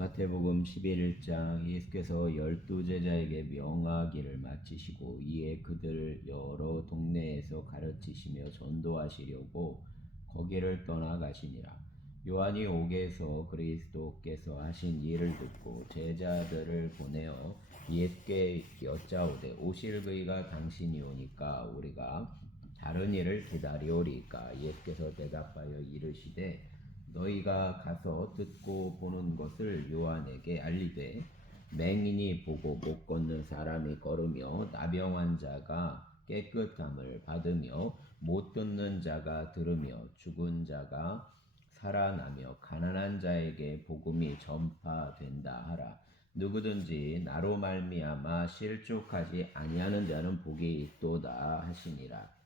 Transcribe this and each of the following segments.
마태복음 11장 예수께서 12제자에게 명하기를 마치시고 이에 그들을 여러 동네에서 가르치시며 전도하시려고 거기를 떠나가시니라. 요한이 옥에서 그리스도께서 하신 일을 듣고 제자들을 보내어 예수께 여짜오되 오실 그이가 당신이 오니까 우리가 다른 일을 기다리오리까. 예수께서 대답하여 이르시되 너희가 가서 듣고 보는 것을 요한에게 알리되 맹인이 보고 못 걷는 사람이 걸으며 나병 자가 깨끗함을 받으며 못 듣는 자가 들으며 죽은 자가 살아나며 가난한 자에게 복음이 전파된다 하라. 누구든지 나로 말미암아 실족하지 아니하는 자는 복이 있도다 하시니라.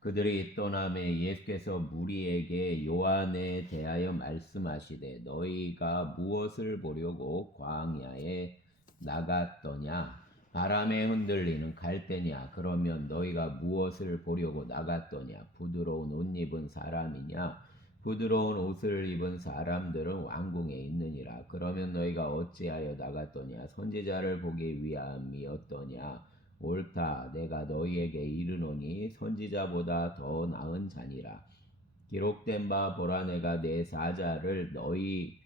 그들이 떠남에 예수께서 무리에게 요한에 대하여 말씀하시되 너희가 무엇을 보려고 광야에 나갔더냐? 바람에 흔들리는 갈대냐? 그러면 너희가 무엇을 보려고 나갔더냐? 부드러운 옷 입은 사람이냐? 부드러운 옷을 입은 사람들은 왕궁에 있느니라. 그러면 너희가 어찌하여 나갔더냐? 선지자를 보기 위함이었더냐? 옳다. 내가 너희에게 이르노니 선지자보다 더 나은 자니라. 기록된 바 보라, 내가 내 사자를 너희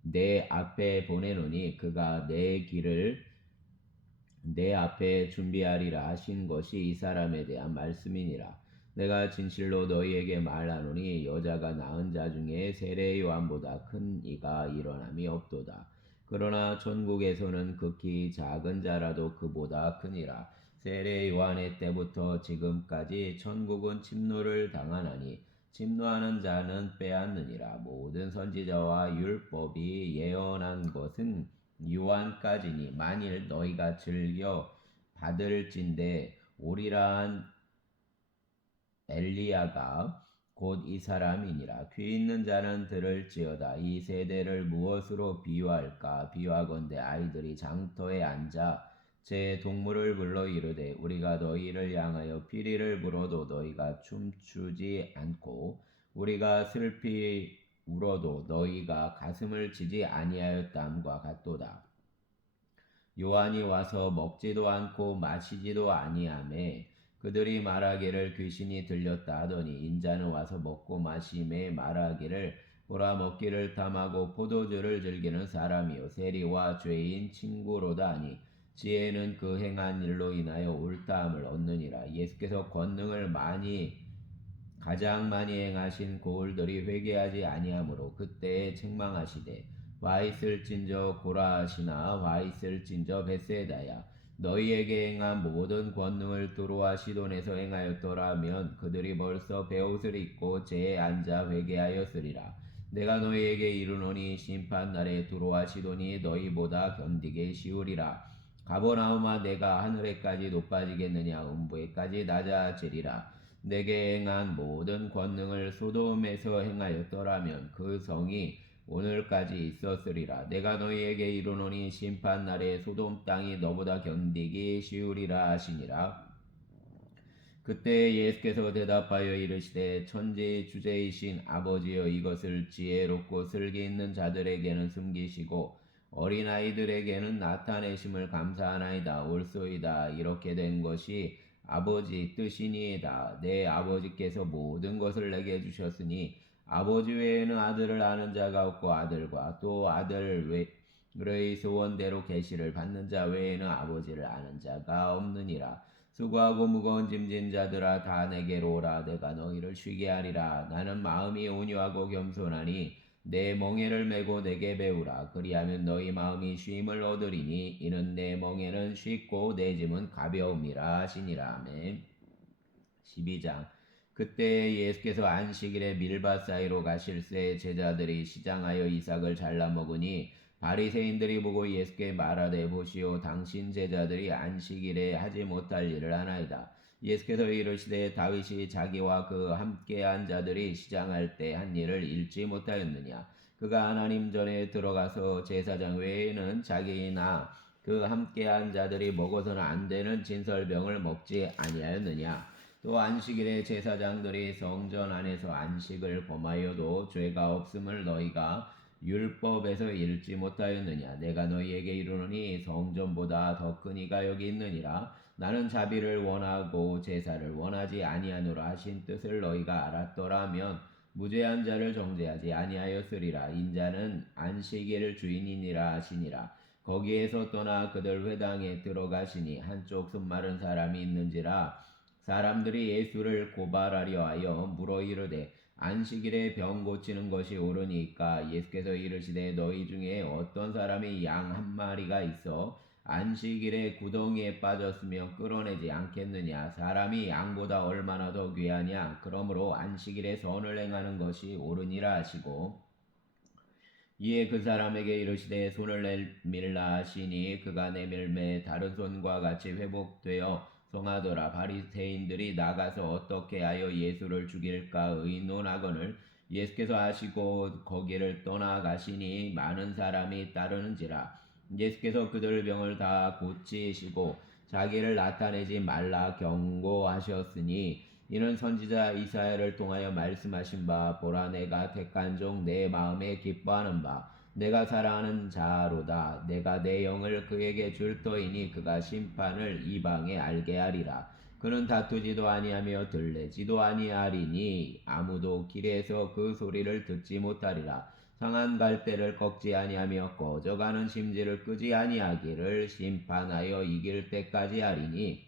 내 앞에 보내노니 그가 내 길을 내 앞에 준비하리라 하신 것이 이 사람에 대한 말씀이니라. 내가 진실로 너희에게 말하노니 여자가 낳은 자 중에 세례 요한보다 큰 이가 일어남이 없도다. 그러나 천국에서는 극히 작은 자라도 그보다 크니라. 세례 요한의 때부터 지금까지 천국은 침노를 당하나니 침노하는 자는 빼앗느니라. 모든 선지자와 율법이 예언한 것은 요한까지니 만일 너희가 즐겨 받을진대 오리라 한 엘리야가 곧 이 사람이니라. 귀 있는 자는 들을지어다. 이 세대를 무엇으로 비유할까? 비유하건대 아이들이 장터에 앉아 제 동물을 불러 이르되 우리가 너희를 향하여 피리를 불어도 너희가 춤추지 않고 우리가 슬피 울어도 너희가 가슴을 치지 아니하였담과 같도다. 요한이 와서 먹지도 않고 마시지도 아니하매 그들이 말하기를 귀신이 들렸다 하더니 인자는 와서 먹고 마심에 말하기를 보라, 먹기를 탐하고 포도주를 즐기는 사람이요 세리와 죄인 친구로다 하니 지혜는 그 행한 일로 인하여 옳다함을 얻느니라. 예수께서 권능을 가장 많이 행하신 고을들이 회개하지 아니하므로 그때에 책망하시되 와 있을진저 고라시나 와 있을진저 벳세다야. 너희에게 행한 모든 권능을 두로와 시돈에서 행하였더라면 그들이 벌써 베옷을 입고 재에 앉아 회개하였으리라. 내가 너희에게 이르노니 심판날에 두로와 시돈이 너희보다 견디기 쉬우리라. 가버나움아, 내가 하늘에까지 높아지겠느냐? 음부에까지 낮아지리라. 내게 행한 모든 권능을 소돔에서 행하였더라면 그 성이 오늘까지 있었으리라. 내가 너희에게 이르노니 심판날에 소돔 땅이 너보다 견디기 쉬우리라 하시니라. 그때 예수께서 대답하여 이르시되 천지 주제이신 아버지여, 이것을 지혜롭고 슬기 있는 자들에게는 숨기시고 어린아이들에게는 나타내심을 감사하나이다. 옳소이다. 이렇게 된 것이 아버지 뜻이니이다. 내 아버지께서 모든 것을 내게 주셨으니 아버지 외에는 아들을 아는 자가 없고 아들과 또 아들의 소원대로 계시를 받는 자 외에는 아버지를 아는 자가 없느니라. 수고하고 무거운 짐진 자들아, 다 내게로 오라. 내가 너희를 쉬게 하리라. 나는 마음이 온유하고 겸손하니 내 멍에를 메고 내게 배우라. 그리하면 너희 마음이 쉼을 얻으리니 이는 내 멍에는 쉽고 내 짐은 가벼움이라 하시니라. 아멘. 12장. 그때 예수께서 안식일에 밀밭 사이로 가실새 제자들이 시장하여 이삭을 잘라 먹으니 바리새인들이 보고 예수께 말하되 보시오, 당신 제자들이 안식일에 하지 못할 일을 하나이다. 예수께서 이르시되 다윗이 자기와 그 함께한 자들이 시장할 때 한 일을 읽지 못하였느냐? 그가 하나님 전에 들어가서 제사장 외에는 자기나 그 함께한 자들이 먹어서는 안 되는 진설병을 먹지 아니하였느냐? 또 안식일에 제사장들이 성전 안에서 안식을 범하여도 죄가 없음을 너희가 율법에서 잃지 못하였느냐? 내가 너희에게 이르노니 성전보다 더 큰 이가 여기 있느니라. 나는 자비를 원하고 제사를 원하지 아니하노라 하신 뜻을 너희가 알았더라면 무죄한 자를 정죄하지 아니하였으리라. 인자는 안식일 주인이니라 하시니라. 거기에서 떠나 그들 회당에 들어가시니 한쪽 손 마른 사람이 있는지라. 사람들이 예수를 고발하려 하여 물어 이르되 안식일에 병 고치는 것이 옳으니까? 예수께서 이르시되 너희 중에 어떤 사람이 양 한 마리가 있어 안식일에 구덩이에 빠졌으며 끌어내지 않겠느냐? 사람이 양보다 얼마나 더 귀하냐? 그러므로 안식일에 선을 행하는 것이 옳으니라 하시고, 이에 그 사람에게 이르시되 손을 내밀라 하시니 그가 내밀매 다른 손과 같이 회복되어 성하더라. 바리새인들이 나가서 어떻게 하여 예수를 죽일까 의논하거늘 예수께서 하시고 거기를 떠나가시니 많은 사람이 따르는지라. 예수께서 그들 병을 다 고치시고 자기를 나타내지 말라 경고하셨으니, 이는 선지자 이사야를 통하여 말씀하신 바 보라 내가 택한 종 내 마음에 기뻐하는 바 내가 사랑하는 자로다. 내가 내 영을 그에게 줄 터이니 그가 심판을 이방에 알게 하리라. 그는 다투지도 아니하며 들레지도 아니하리니 아무도 길에서 그 소리를 듣지 못하리라. 상한 갈대를 꺾지 아니하며 꺼져가는 심지를 끄지 아니하기를 심판하여 이길 때까지 하리니,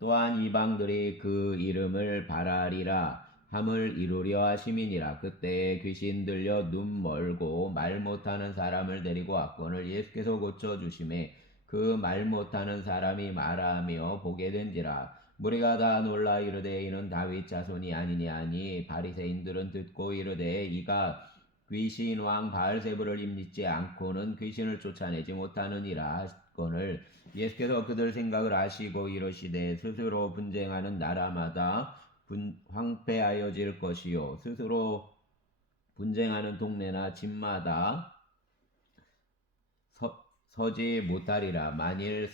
또한 이방들이 그 이름을 바라리라 함을 이루려 하심이니라. 그때에 귀신 들려 눈 멀고 말 못하는 사람을 데리고 왔거늘 예수께서 고쳐주심에 그 말 못하는 사람이 말하며 보게 된지라. 무리가 다 놀라 이르되 이는 다윗 자손이 아니냐 하니, 바리새인들은 듣고 이르되 이가 귀신 왕 바알세불을 믿지 않고는 귀신을 쫓아내지 못하느니라 하거늘 예수께서 그들 생각을 아시고 이르시되 스스로 분쟁하는 나라마다 황폐하여질 것이요 스스로 분쟁하는 동네나 집마다 서지 못하리라. 만일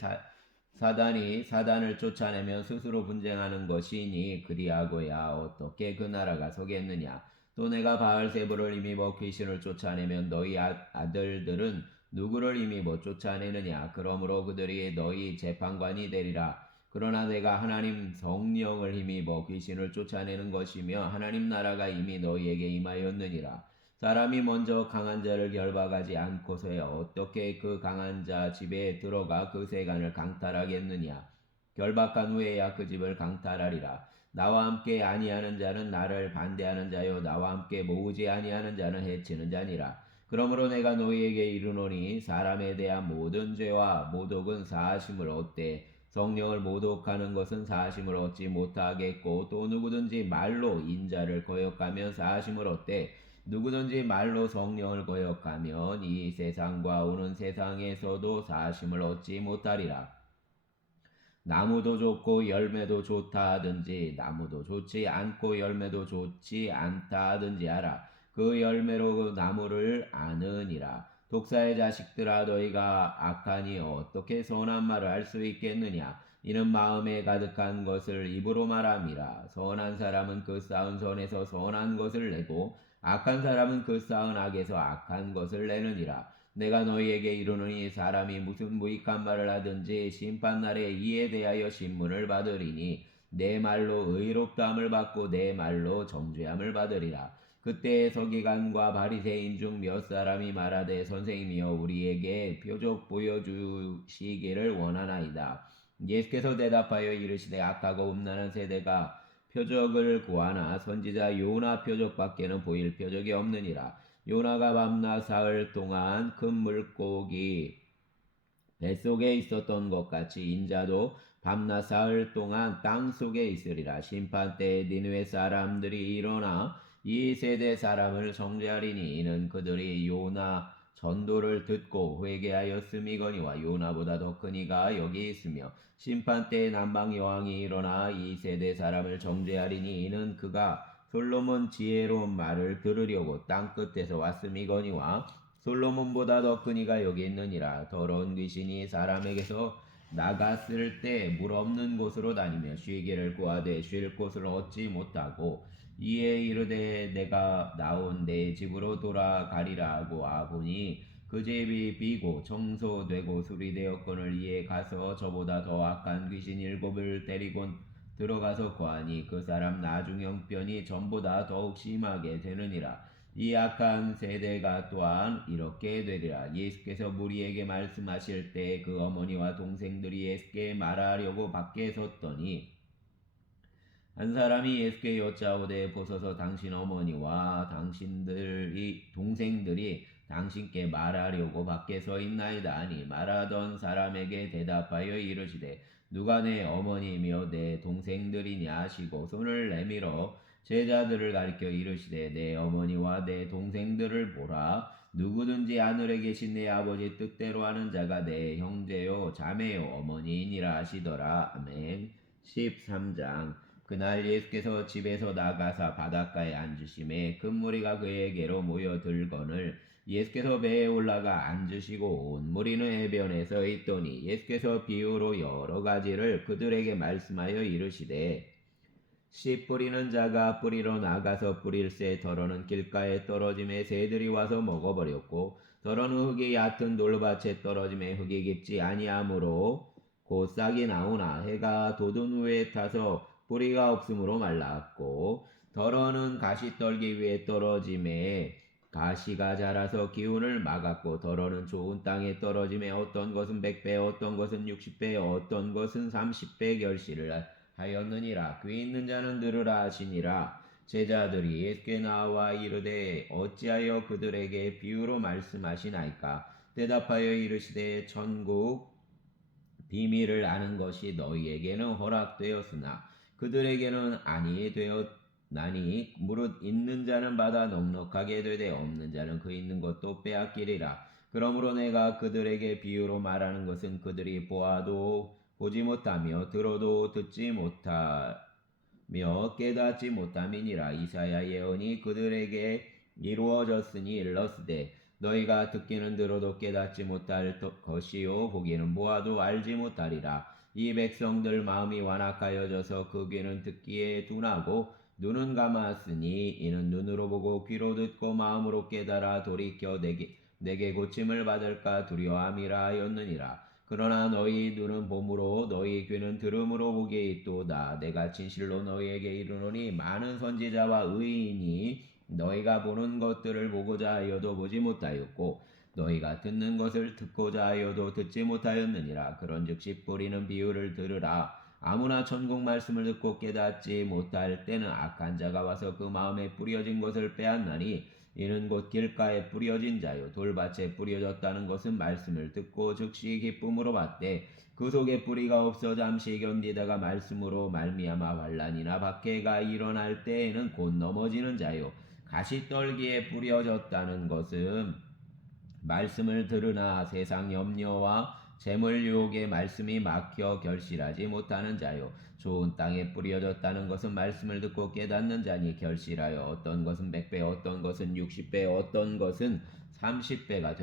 사단이 사단을 쫓아내면 스스로 분쟁하는 것이니 그리하고야 어떻게 그 나라가 서겠느냐? 또 내가 바알세불을 힘입어 귀신을 쫓아내면 너희 아들들은 누구를 힘입어 쫓아내느냐? 그러므로 그들이 너희 재판관이 되리라. 그러나 내가 하나님 성령을 힘입어 귀신을 쫓아내는 것이며 하나님 나라가 이미 너희에게 임하였느니라. 사람이 먼저 강한 자를 결박하지 않고서야 어떻게 그 강한 자 집에 들어가 그 세간을 강탈하겠느냐? 결박한 후에야 그 집을 강탈하리라. 나와 함께 아니하는 자는 나를 반대하는 자요 나와 함께 모으지 아니하는 자는 해치는 자니라. 그러므로 내가 너희에게 이르노니 사람에 대한 모든 죄와 모독은 사하심을 얻되 성령을 모독하는 것은 사하심을 얻지 못하겠고, 또 누구든지 말로 인자를 거역하면 사하심을 얻되 누구든지 말로 성령을 거역하면 이 세상과 오는 세상에서도 사하심을 얻지 못하리라. 나무도 좋고 열매도 좋다 하든지 나무도 좋지 않고 열매도 좋지 않다 하든지 알아. 그 열매로 그 나무를 아느니라. 독사의 자식들아, 너희가 악하니 어떻게 선한 말을 할 수 있겠느냐? 이는 마음에 가득한 것을 입으로 말함이라. 선한 사람은 그 쌓은 선에서 선한 것을 내고 악한 사람은 그 쌓은 악에서 악한 것을 내느니라. 내가 너희에게 이르노니 사람이 무슨 무익한 말을 하든지 심판날에 이에 대하여 신문을 받으리니 내 말로 의롭다함을 받고 내 말로 정죄함을 받으리라. 그때 서기관과 바리새인 중 몇 사람이 말하되 선생님이여 우리에게 표적 보여주시기를 원하나이다. 예수께서 대답하여 이르시되 악하고 음란한 세대가 표적을 구하나 선지자 요나 표적밖에는 보일 표적이 없느니라. 요나가 밤낮 사흘 동안 큰 물고기 뱃속에 있었던 것 같이 인자도 밤낮 사흘 동안 땅속에 있으리라. 심판 때에 니느웨 사람들이 일어나 이 세대 사람을 정죄하리니 이는 그들이 요나 전도를 듣고 회개하였음이거니와 요나보다 더 큰 이가 여기 있으며, 심판 때에 남방 여왕이 일어나 이 세대 사람을 정죄하리니 이는 그가 솔로몬 지혜로운 말을 들으려고 땅 끝에서 왔음이거니와 솔로몬보다 더 큰 이가 여기 있느니라. 더러운 귀신이 사람에게서 나갔을 때 물 없는 곳으로 다니며 쉬기를 구하되 쉴 곳을 얻지 못하고 이에 이르되 내가 나온 내 집으로 돌아가리라 하고 아보니 그 집이 비고 청소되고 수리되었거늘 이에 가서 저보다 더 악한 귀신 7을 데리고 들어가서 거하니 그 사람 나중 형편이 전보다 더욱 심하게 되느니라. 이 악한 세대가 또한 이렇게 되리라. 예수께서 무리에게 말씀하실 때 그 어머니와 동생들이 예수께 말하려고 밖에 섰더니 한 사람이 예수께 여짜오되 보소서 당신 어머니와 당신들이 동생들이 당신께 말하려고 밖에 서 있나이다 하니 말하던 사람에게 대답하여 이르시되 누가 내 어머니며 내 동생들이냐 하시고 손을 내밀어 제자들을 가리켜 이르시되 내 어머니와 내 동생들을 보라. 누구든지 하늘에 계신 내 아버지 뜻대로 하는 자가 내 형제요 자매요 어머니이니라 하시더라. 아멘. 13장. 그날 예수께서 집에서 나가사 바닷가에 앉으심에 큰 무리가 그에게로 모여들거늘 예수께서 배에 올라가 앉으시고 온 무리는 해변에 서 있더니 예수께서 비유로 여러 가지를 그들에게 말씀하여 이르시되 씨 뿌리는 자가 뿌리러 나가서 뿌릴새 더러는 길가에 떨어짐에 새들이 와서 먹어버렸고 더러는 흙이 얕은 돌밭에 떨어짐에 흙이 깊지 아니하므로 곧 싹이 나오나 해가 돋은 후에 타서 뿌리가 없으므로 말랐고 더러는 가시떨기 위에 떨어짐에 가시가 자라서 기운을 막았고 더러는 좋은 땅에 떨어짐에 어떤 것은 100배 어떤 것은 60배 어떤 것은 30배 결실을 하였느니라. 귀 있는 자는 들으라 하시니라. 제자들이 예수께 나와 이르되 어찌하여 그들에게 비유로 말씀하시나이까. 대답하여 이르시되 천국 비밀을 아는 것이 너희에게는 허락되었으나 그들에게는 아니 되었나니 무릇 있는 자는 받아 넉넉하게 되되 없는 자는 그 있는 것도 빼앗기리라. 그러므로 내가 그들에게 비유로 말하는 것은 그들이 보아도 보지 못하며 들어도 듣지 못하며 깨닫지 못함이니라. 이사야 예언이 그들에게 이루어졌으니 일렀으되 너희가 듣기는 들어도 깨닫지 못할 것이요 보기는 보아도 알지 못하리라. 이 백성들 마음이 완악하여져서 그 귀는 듣기에 둔하고 눈은 감았으니 이는 눈으로 보고 귀로 듣고 마음으로 깨달아 돌이켜 내게 고침을 받을까 두려움이라 하였느니라. 그러나 너희 눈은 봄으로 너희 귀는 들음으로 보게 있도다. 내가 진실로 너희에게 이르노니 많은 선지자와 의인이 너희가 보는 것들을 보고자 하여도 보지 못하였고 너희가 듣는 것을 듣고자 하여도 듣지 못하였느니라. 그런즉 씨 뿌리는 비유를 들으라. 아무나 천국 말씀을 듣고 깨닫지 못할 때는 악한 자가 와서 그 마음에 뿌려진 것을 빼앗나니 이는 곧 길가에 뿌려진 자요 돌밭에 뿌려졌다는 것은 말씀을 듣고 즉시 기쁨으로 받되 그 속에 뿌리가 없어 잠시 견디다가 말씀으로 말미암아 환난이나 박해가 일어날 때에는 곧 넘어지는 자요 가시떨기에 뿌려졌다는 것은 말씀을 들으나 세상 염려와 재물 유혹의 말씀이 막혀 결실하지 못하는 자요. 좋은 땅에 뿌려졌다는 것은 말씀을 듣고 깨닫는 자니 결실하여 어떤 것은 100배 어떤 것은 60배 어떤 것은 30배가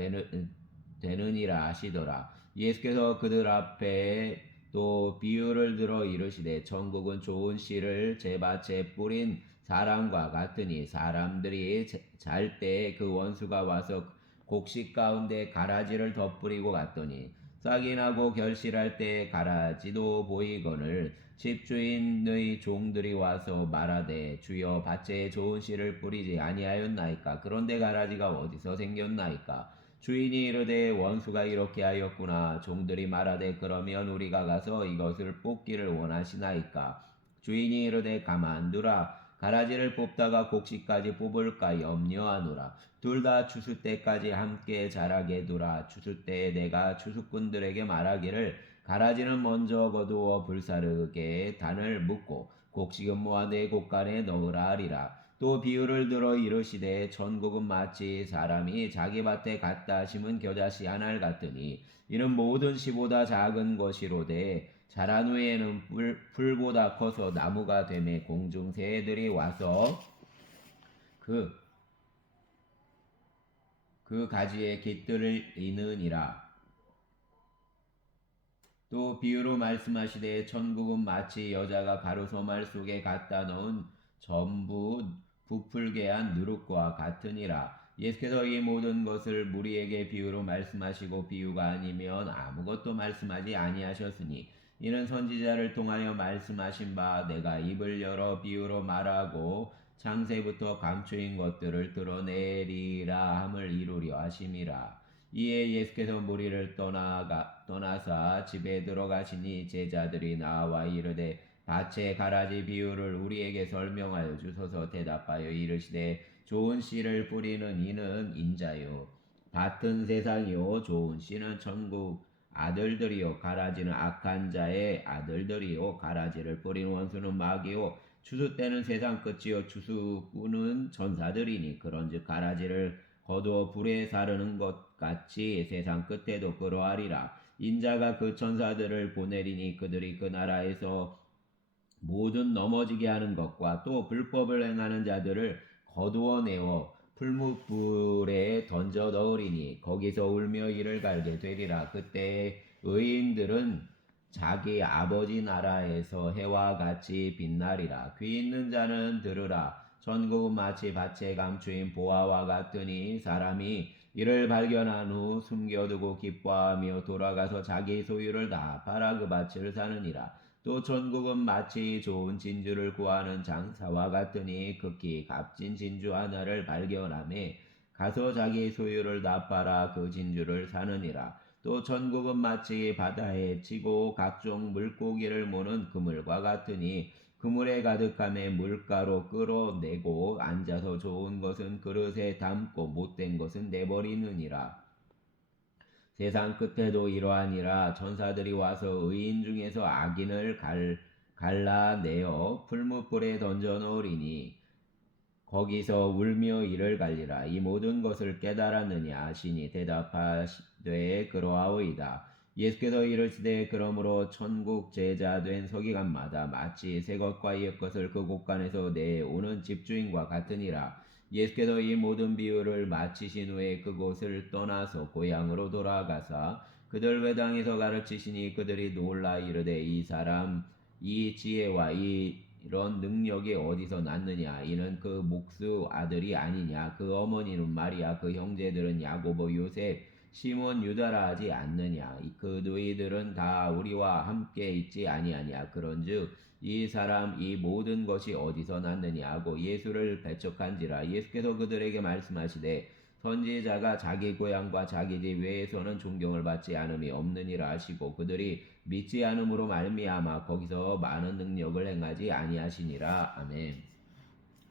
되느니라 하시더라. 예수께서 그들 앞에 또 비유를 들어 이르시되 천국은 좋은 씨를 제 밭에 뿌린 사람과 같으니 사람들이 잘 때 그 원수가 와서 곡식 가운데 가라지를 덧뿌리고 갔더니 싹이 나고 결실할 때 가라지도 보이거늘 집주인의 종들이 와서 말하되 주여 밭에 좋은 씨를 뿌리지 아니하였나이까. 그런데 가라지가 어디서 생겼나이까. 주인이 이르되 원수가 이렇게 하였구나. 종들이 말하되 그러면 우리가 가서 이것을 뽑기를 원하시나이까. 주인이 이르되 가만두라. 가라지를 뽑다가 곡식까지 뽑을까 염려하노라. 둘 다 추수 때까지 함께 자라게 두라. 추수 때에 내가 추수꾼들에게 말하기를 가라지는 먼저 거두어 불사르게 단을 묶고 곡식은 모아 내 곡간에 넣으라 하리라. 또 비유를 들어 이르시되 천국은 마치 사람이 자기 밭에 갖다 심은 겨자씨 한 알 같으니 이는 모든 씨보다 작은 것이로되 자란 후에는 풀보다 커서 나무가 되매 공중 새들이 와서 그 가지에 깃들을 이느니라. 또 비유로 말씀하시되 천국은 마치 여자가 가루소말 속에 갖다 넣은 전부 부풀게 한 누룩과 같으니라. 예수께서 이 모든 것을 무리에게 비유로 말씀하시고 비유가 아니면 아무것도 말씀하지 아니하셨으니 이는 선지자를 통하여 말씀하신 바 내가 입을 열어 비유로 말하고 창세부터 감추인 것들을 드러내리라 함을 이루려 하심이라. 이에 예수께서 무리를 떠나사 집에 들어가시니 제자들이 나와 이르되 밭의 가라지 비유를 우리에게 설명하여 주소서. 대답하여 이르시되 좋은 씨를 뿌리는 이는 인자요 밭은 세상이요 좋은 씨는 천국 아들들이요 가라지는 악한 자의 아들들이요 가라지를 뿌린 원수는 마귀요 추수 때는 세상 끝이요 추수꾼은 천사들이니 그런즉 가라지를 거두어 불에 사르는 것 같이 세상 끝에도 그러하리라. 인자가 그 천사들을 보내리니 그들이 그 나라에서 모든 넘어지게 하는 것과 또 불법을 행하는 자들을 거두어 내어 풀무불에 던져 넣으리니 거기서 울며 이를 갈게 되리라. 그때 의인들은 자기 아버지 나라에서 해와 같이 빛나리라. 귀 있는 자는 들으라. 천국은 마치 밭에 감추인 보화와 같으니 사람이 이를 발견한 후 숨겨두고 기뻐하며 돌아가서 자기 소유를 다 팔아 그 밭을 사느니라. 또 천국은 마치 좋은 진주를 구하는 장사와 같으니 극히 값진 진주 하나를 발견하매 가서 자기 소유를 다 팔아 그 진주를 사느니라. 또 천국은 마치 바다에 치고 각종 물고기를 모는 그물과 같으니 그물에 가득함에 물가로 끌어내고 앉아서 좋은 것은 그릇에 담고 못된 것은 내버리느니라. 세상 끝에도 이러하니라. 천사들이 와서 의인 중에서 악인을 갈라내어 풀무불에 던져 넣으리니 거기서 울며 이를 갈리라. 이 모든 것을 깨달았느냐 하시니 대답하되 그러하오이다. 예수께서 이르시되 그러므로 천국 제자 된 서기관마다 마치 새 것과 옛 것을 그 곳간에서 내오는 집주인과 같으니라. 예수께서 이 모든 비유를 마치신 후에 그곳을 떠나서 고향으로 돌아가사 그들 회당에서 가르치시니 그들이 놀라 이르되 이 사람 이 지혜와 이런 능력이 어디서 났느냐. 이는 그 목수 아들이 아니냐. 그 어머니는 마리아 그 형제들은 야고보 요셉 시몬 유다라 하지 않느냐. 그 너희들은 다 우리와 함께 있지 아니하냐. 그런즉 이 사람 이 모든 것이 어디서 났느냐 하고 예수를 배척한지라. 예수께서 그들에게 말씀하시되 선지자가 자기 고향과 자기 집 외에서는 존경을 받지 않음이 없느니라 하시고 그들이 믿지 않음으로 말미암아 거기서 많은 능력을 행하지 아니하시니라. 아멘.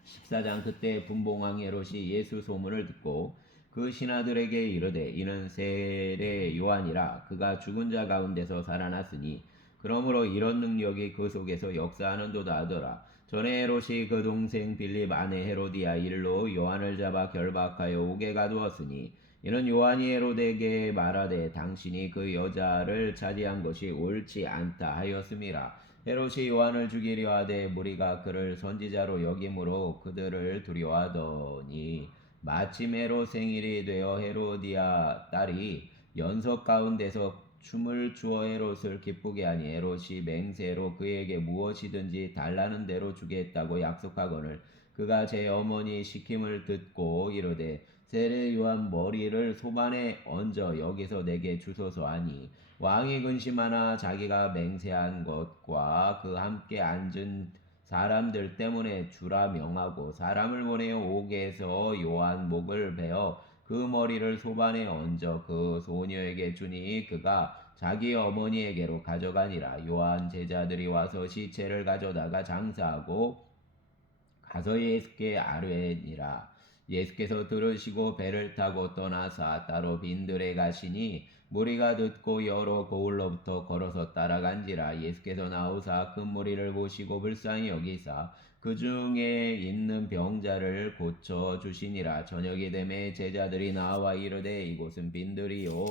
14장. 그때 분봉왕 헤롯이 예수 소문을 듣고 그 신하들에게 이르되 이는 세례 요한이라. 그가 죽은 자 가운데서 살아났으니 그러므로 이런 능력이 그 속에서 역사하는도다 하더라. 전에 헤롯이 그 동생 빌립 아내 헤로디아 일로 요한을 잡아 결박하여 옥에 가두었으니 이는 요한이 헤롯에게 말하되 당신이 그 여자를 차지한 것이 옳지 않다 하였음이라. 헤롯이 요한을 죽이려 하되 무리가 그를 선지자로 여김으로 그들을 두려워하더니 마침 헤롯 생일이 되어 헤로디아 딸이 연석 가운데서 춤을 추어 헤롯을 기쁘게 하니 헤롯이 맹세로 그에게 무엇이든지 달라는 대로 주겠다고 약속하거늘 그가 제 어머니 시킴을 듣고 이르되 세례 요한 머리를 소반에 얹어 여기서 내게 주소서 하니 왕이 근심하나 자기가 맹세한 것과 그 함께 앉은 사람들 때문에 주라 명하고 사람을 보내어 옥에서 요한 목을 베어 그 머리를 소반에 얹어 그 소녀에게 주니 그가 자기 어머니에게로 가져가니라. 요한 제자들이 와서 시체를 가져다가 장사하고 가서 예수께 아뢰니라. 예수께서 들으시고 배를 타고 떠나사 따로 빈들에 가시니 무리가 듣고 여러 고을로부터 걸어서 따라간지라. 예수께서 나오사 큰 무리를 보시고 불쌍히 여기사 그 중에 있는 병자를 고쳐 주시니라. 저녁이 되매 제자들이 나와 이르되 이곳은 빈들이요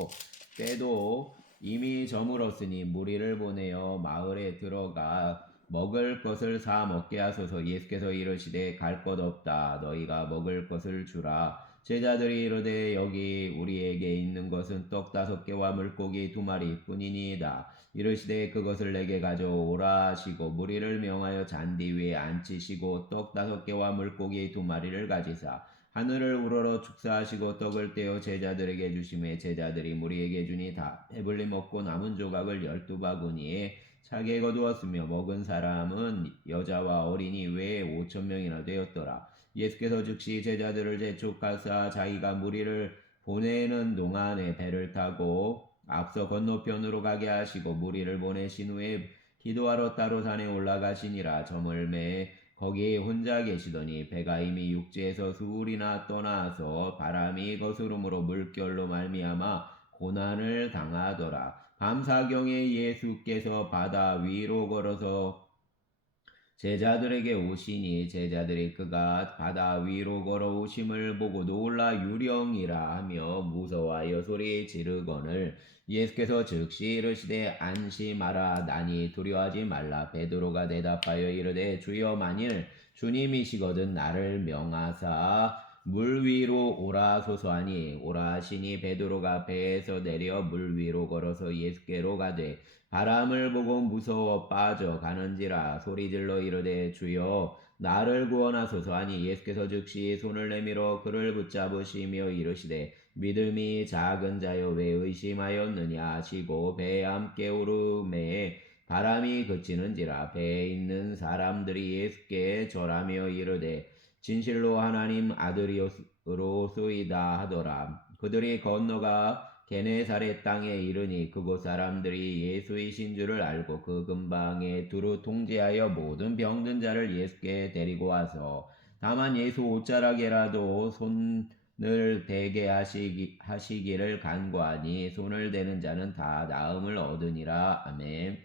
때도 이미 저물었으니 무리를 보내어 마을에 들어가 먹을 것을 사 먹게 하소서. 예수께서 이르시되 갈 것 없다. 너희가 먹을 것을 주라. 제자들이 이르되 여기 우리에게 있는 것은 떡 5개와 물고기 2마리 뿐이니이다. 이르시되 그것을 내게 가져오라 하시고 무리를 명하여 잔디 위에 앉히시고 떡 5개와 물고기 2마리를 가지사 하늘을 우러러 축사하시고 떡을 떼어 제자들에게 주심에 제자들이 무리에게 주니 다 배불리 먹고 남은 조각을 12바구니에 차게 거두었으며 먹은 사람은 여자와 어린이 외에 5,000명이나 되었더라. 예수께서 즉시 제자들을 재촉하사 자기가 무리를 보내는 동안에 배를 타고 앞서 건너편으로 가게 하시고 무리를 보내신 후에 기도하러 따로 산에 올라가시니라. 저물매 거기 혼자 계시더니 배가 이미 육지에서 수울이나 떠나서 바람이 거스름으로 물결로 말미암아 고난을 당하더라. 밤사경에 예수께서 바다 위로 걸어서 제자들에게 오시니 제자들이 그가 바다 위로 걸어오심을 보고 놀라 유령이라 하며 무서워하여 소리 지르거늘 예수께서 즉시 이르시되 안심하라 나니 두려워하지 말라. 베드로가 대답하여 이르되 주여 만일 주님이시거든 나를 명하사 물 위로 오라 소서하니 오라 하시니 베드로가 배에서 내려 물 위로 걸어서 예수께로 가되 바람을 보고 무서워 빠져가는지라 소리질러 이르되 주여 나를 구원하소서 하니 예수께서 즉시 손을 내밀어 그를 붙잡으시며 이르시되 믿음이 작은 자여 왜 의심하였느냐 하시고 배에 함께 오르매 바람이 그치는지라. 배에 있는 사람들이 예수께 절하며 이르되 진실로 하나님 아들이로소이다 하더라. 그들이 건너가 게네사렛 땅에 이르니 그곳 사람들이 예수이신 줄을 알고 그 근방에 두루 통제하여 모든 병든 자를 예수께 데리고 와서 다만 예수 옷자락에라도 손을 대게 하시기를 간구하니 손을 대는 자는 다 나음을 얻으니라. 아멘.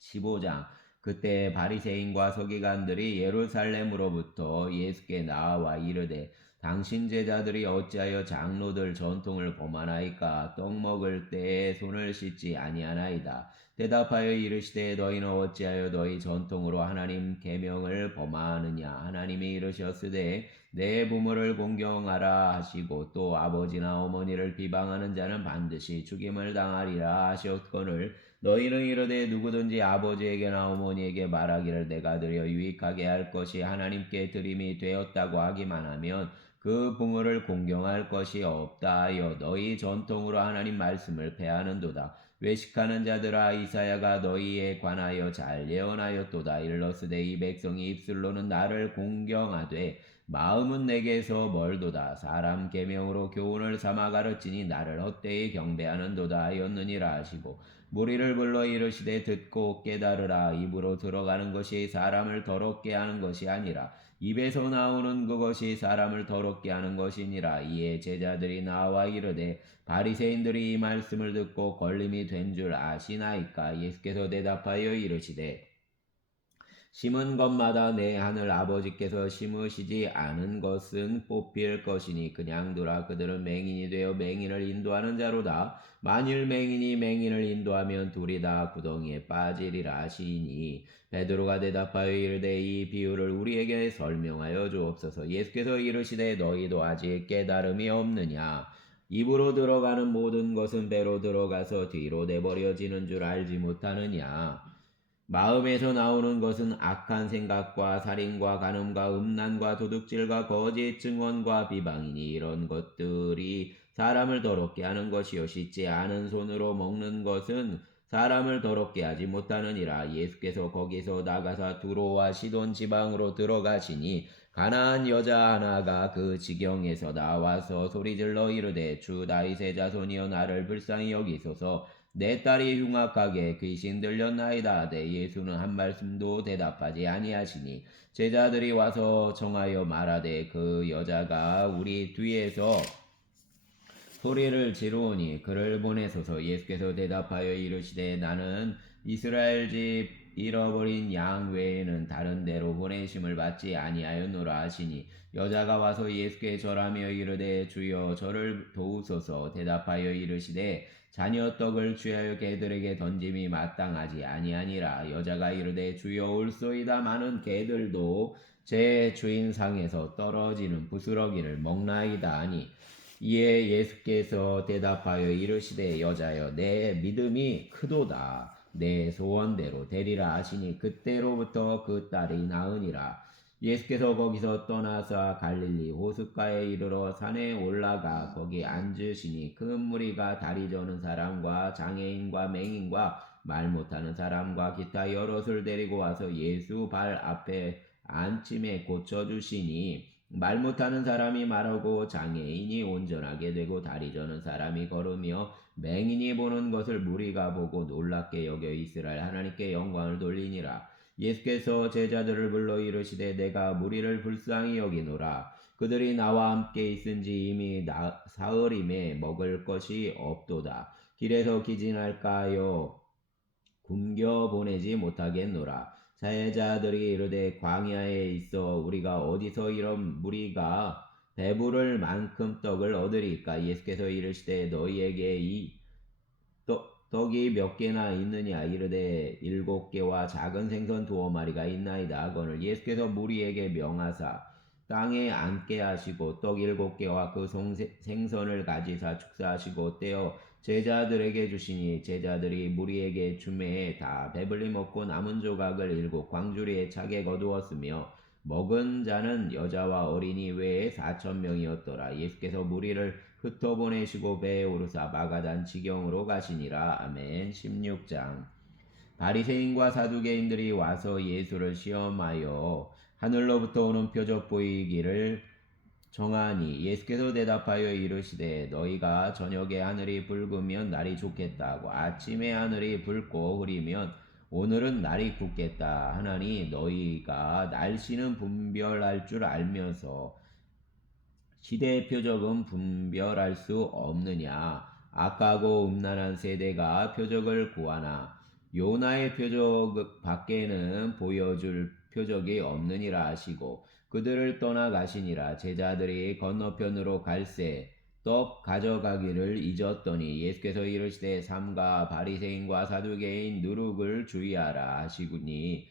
15장 그때 바리새인과 서기관들이 예루살렘으로부터 예수께 나와 이르되 당신 제자들이 어찌하여 장로들 전통을 범하나이까? 떡 먹을 때에 손을 씻지 아니하나이다. 대답하여 이르시되 너희는 어찌하여 너희 전통으로 하나님 계명을 범하느냐? 하나님이 이르셨으되 내 부모를 공경하라 하시고 또 아버지나 어머니를 비방하는 자는 반드시 죽임을 당하리라 하셨거늘 너희는 이르되 누구든지 아버지에게나 어머니에게 말하기를 내가 드려 유익하게 할 것이 하나님께 드림이 되었다고 하기만 하면 그 부모를 공경할 것이 없다 하여 너희 전통으로 하나님 말씀을 패하는도다. 외식하는 자들아 이사야가 너희에 관하여 잘 예언하였도다. 일러스되 이 백성이 입술로는 나를 공경하되 마음은 내게서 멀도다. 사람 계명으로 교훈을 삼아 가르치니 나를 헛되이 경배하는도다 하였느니라 하시고 무리를 불러 이르시되 듣고 깨달으라. 입으로 들어가는 것이 사람을 더럽게 하는 것이 아니라 입에서 나오는 그것이 사람을 더럽게 하는 것이니라. 이에 제자들이 나와 이르되 바리새인들이 이 말씀을 듣고 걸림이 된 줄 아시나이까? 예수께서 대답하여 이르시되 심은 것마다 내 하늘 아버지께서 심으시지 않은 것은 뽑힐 것이니 그냥 두라. 그들은 맹인이 되어 맹인을 인도하는 자로다. 만일 맹인이 맹인을 인도하면 둘이 다 구덩이에 빠지리라 하시니 베드로가 대답하여 이르되 이 비유를 우리에게 설명하여 주옵소서. 예수께서 이르시되 너희도 아직 깨달음이 없느냐? 입으로 들어가는 모든 것은 배로 들어가서 뒤로 내버려지는 줄 알지 못하느냐? 마음에서 나오는 것은 악한 생각과 살인과 간음과 음란과 도둑질과 거짓 증언과 비방이니 이런 것들이 사람을 더럽게 하는 것이요 씻지 않은 손으로 먹는 것은 사람을 더럽게 하지 못하느니라. 예수께서 거기서 나가사 두로와 시돈 지방으로 들어가시니 가나안 여자 하나가 그 지경에서 나와서 소리질러 이르되 주 다윗의 자손이여 나를 불쌍히 여기소서. 내 딸이 흉악하게 귀신 들렸나이다 하되 예수는 한 말씀도 대답하지 아니하시니 제자들이 와서 청하여 말하되 그 여자가 우리 뒤에서 소리를 지르오니 그를 보내소서. 예수께서 대답하여 이르시되 나는 이스라엘 집 잃어버린 양 외에는 다른 데로 보내심을 받지 아니하였노라 하시니 여자가 와서 예수께 절하며 이르되 주여 저를 도우소서. 대답하여 이르시되 자녀 떡을 취하여 개들에게 던짐이 마땅하지 아니하니라. 여자가 이르되 주여 올소이다. 많은 개들도 제 주인 상에서 떨어지는 부스러기를 먹나이다 하니 이에 예수께서 대답하여 이르시되 여자여 내 믿음이 크도다 내 소원대로 되리라 하시니 그때로부터 그 딸이 나으니라. 예수께서 거기서 떠나서 갈릴리 호숫가에 이르러 산에 올라가 거기 앉으시니 그 무리가 다리 저는 사람과 장애인과 맹인과 말 못하는 사람과 기타 여럿을 데리고 와서 예수 발 앞에 안침에 고쳐주시니 말 못하는 사람이 말하고 장애인이 온전하게 되고 다리 저는 사람이 걸으며 맹인이 보는 것을 무리가 보고 놀랍게 여겨 이스라엘 하나님께 영광을 돌리니라. 예수께서 제자들을 불러 이르시되 내가 무리를 불쌍히 여기노라. 그들이 나와 함께 있은지 이미 사흘임에 먹을 것이 없도다. 길에서 기진할까요? 굶겨 보내지 못하겠노라. 사회자들이 이르되 광야에 있어 우리가 어디서 이런 무리가 배부를 만큼 떡을 얻으리까? 예수께서 이르시되 너희에게 이 떡이 몇 개나 있느냐? 이르되 7개와 작은 생선 2마리가 있나이다 하거늘 예수께서 무리에게 명하사 땅에 앉게 하시고 떡 7개와 그 생선을 가지사 축사하시고 떼어 제자들에게 주시니 제자들이 무리에게 주매에 다 배불리 먹고 남은 조각을 7광주리에 차게 거두었으며 먹은 자는 여자와 어린이 외에 4,000명이었더라. 예수께서 무리를 흩어보내시고 배에 오르사 마가단 지경으로 가시니라. 아멘. 16장. 바리새인과 사두개인들이 와서 예수를 시험하여 하늘로부터 오는 표적 보이기를 정하니 예수께서 대답하여 이르시되 너희가 저녁에 하늘이 붉으면 날이 좋겠다 하고 아침에 하늘이 붉고 흐리면 오늘은 날이 굳겠다 하나니 너희가 날씨는 분별할 줄 알면서 시대의 표적은 분별할 수 없느냐? 악하고 음란한 세대가 표적을 구하나 요나의 표적 밖에는 보여줄 표적이 없느니라 하시고 그들을 떠나가시니라. 제자들이 건너편으로 갈새 떡 가져가기를 잊었더니 예수께서 이르시되 삼가 바리새인과 사두개인 누룩을 주의하라 하시니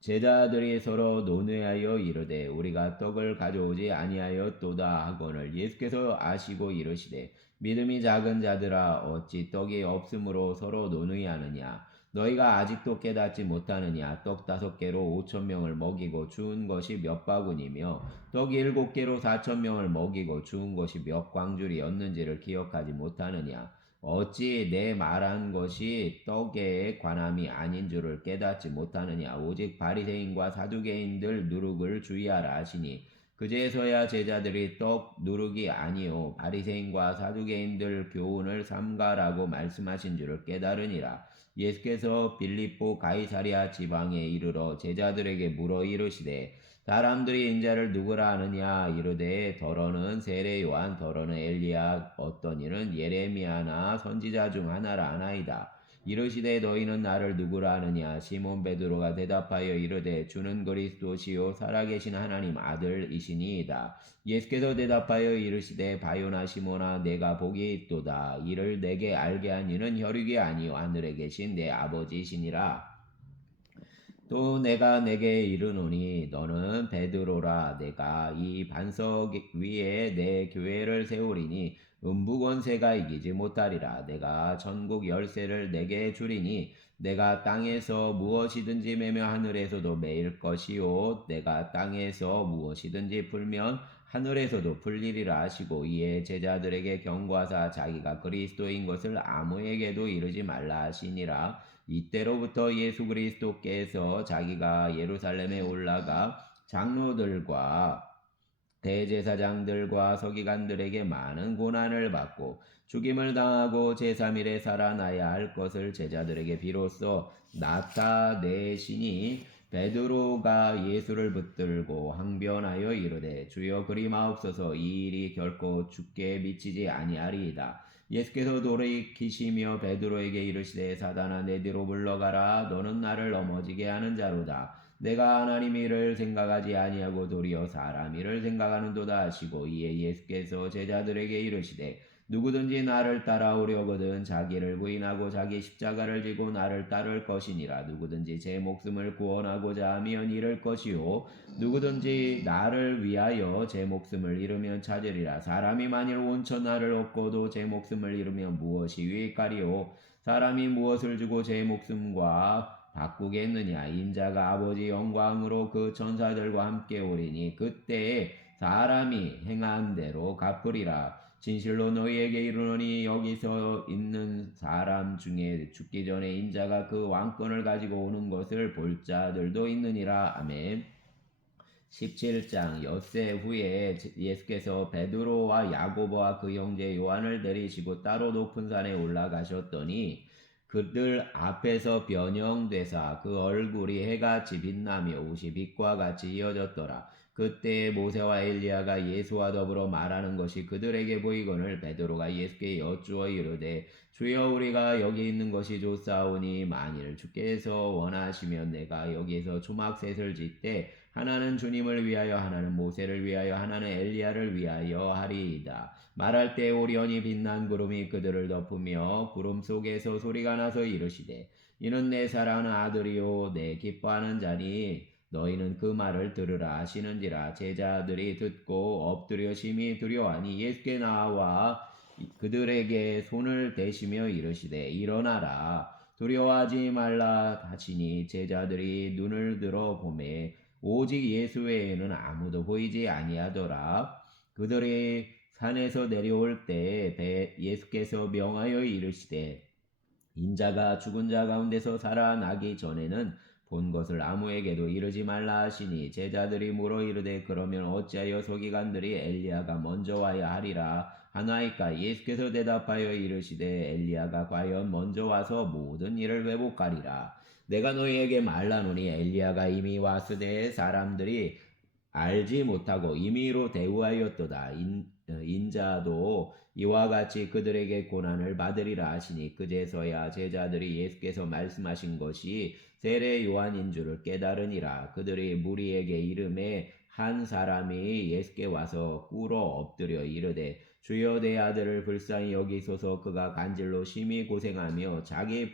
제자들이 서로 논의하여 이르되 우리가 떡을 가져오지 아니하였도다 하거늘 예수께서 아시고 이르시되 믿음이 작은 자들아 어찌 떡이 없으므로 서로 논의하느냐 너희가 아직도 깨닫지 못하느냐 떡 5개로 5,000명을 먹이고 주운 것이 몇 바구니며 떡 7개로 4,000명을 먹이고 주운 것이 몇 광줄이었는지를 기억하지 못하느냐 어찌 내 말한 것이 떡에 관함이 아닌 줄을 깨닫지 못하느냐 오직 바리새인과 사두개인들 누룩을 주의하라 하시니 그제서야 제자들이 떡 누룩이 아니요 바리새인과 사두개인들 교훈을 삼가라고 말씀하신 줄을 깨달으니라. 예수께서 빌립보 가이사랴 지방에 이르러 제자들에게 물어 이르시되 사람들이 인자를 누구라 하느냐 이르되 더러는 세례 요한 더러는 엘리야 어떤 이는 예레미야나 선지자 중 하나라 하나이다. 이르시되 너희는 나를 누구라 하느냐 시몬 베드로가 대답하여 이르되 주는 그리스도시요 살아계신 하나님 아들이시니이다. 예수께서 대답하여 이르시되 바요나 시몬아 내가 복이 있도다. 이를 내게 알게 한 이는 혈육이 아니요 하늘에 계신 내 아버지시니라. 또 내가 내게 이르노니 너는 베드로라 내가 이 반석 위에 내 교회를 세우리니 음부권세가 이기지 못하리라. 내가 천국 열쇠를 내게 주리니 내가 땅에서 무엇이든지 매며 하늘에서도 매일 것이요 내가 땅에서 무엇이든지 풀면 하늘에서도 풀리리라 하시고 이에 제자들에게 경고하사 자기가 그리스도인 것을 아무에게도 이르지 말라 하시니라. 이때로부터 예수 그리스도께서 자기가 예루살렘에 올라가 장로들과 대제사장들과 서기관들에게 많은 고난을 받고 죽임을 당하고 제3일에 살아나야 할 것을 제자들에게 비로소 나타내시니 베드로가 예수를 붙들고 항변하여 이르되 주여 그리마옵소서 이 일이 결코 죽게 미치지 아니하리이다. 예수께서 돌이키시며 베드로에게 이르시되 사단아 내 뒤로 물러가라 너는 나를 넘어지게 하는 자로다. 내가 하나님 일을 생각하지 아니하고 도리어 사람 일을 생각하는도다 하시고 이에 예수께서 제자들에게 이르시되 누구든지 나를 따라오려거든 자기를 부인하고 자기 십자가를 지고 나를 따를 것이니라. 누구든지 제 목숨을 구원하고자 하면 잃을 것이요 누구든지 나를 위하여 제 목숨을 잃으면 찾으리라. 사람이 만일 온 천하를 얻고도 제 목숨을 잃으면 무엇이 유익하리요? 사람이 무엇을 주고 제 목숨과 바꾸겠느냐? 인자가 아버지 영광으로 그 천사들과 함께 오리니 그때에 사람이 행한 대로 갚으리라. 진실로 너희에게 이르노니 여기서 있는 사람 중에 죽기 전에 인자가 그 왕권을 가지고 오는 것을 볼 자들도 있느니라. 아멘. 17장 엿새 후에 예수께서 베드로와 야고보와 그 형제 요한을 데리시고 따로 높은 산에 올라가셨더니 그들 앞에서 변형되사 그 얼굴이 해같이 빛나며 옷이 빛과 같이 이어졌더라. 그때 모세와 엘리야가 예수와 더불어 말하는 것이 그들에게 보이거늘 베드로가 예수께 여쭈어 이르되 주여 우리가 여기 있는 것이 좋사오니 만일 주께서 원하시면 내가 여기에서 초막셋을 짓되 하나는 주님을 위하여 하나는 모세를 위하여 하나는 엘리야를 위하여 하리이다. 말할 때 오련히 빛난 구름이 그들을 덮으며 구름 속에서 소리가 나서 이르시되 이는 내 사랑하는 아들이요 내 기뻐하는 자니 너희는 그 말을 들으라 하시는지라. 제자들이 듣고 엎드려 심히 두려워하니 예수께 나와 그들에게 손을 대시며 이르시되 일어나라 두려워하지 말라 하시니 제자들이 눈을 들어 보매 오직 예수 외에는 아무도 보이지 아니하더라. 그들이 산에서 내려올 때 예수께서 명하여 이르시되 인자가 죽은 자 가운데서 살아나기 전에는 본 것을 아무에게도 이르지 말라 하시니 제자들이 물어 이르되 그러면 어찌하여 서기관들이 엘리야가 먼저 와야 하리라 하나이까? 예수께서 대답하여 이르시되 엘리야가 과연 먼저 와서 모든 일을 회복하리라. 내가 너희에게 말하노니 엘리야가 이미 왔으되 사람들이 알지 못하고 임의로 대우하였도다. 인자도 이와 같이 그들에게 고난을 받으리라 하시니 그제서야 제자들이 예수께서 말씀하신 것이 세례 요한인 줄을 깨달으니라. 그들이 무리에게 이름에 한 사람이 예수께 와서 꿇어 엎드려 이르되 주여 내 아들을 불쌍히 여기소서. 그가 간질로 심히 고생하며 자기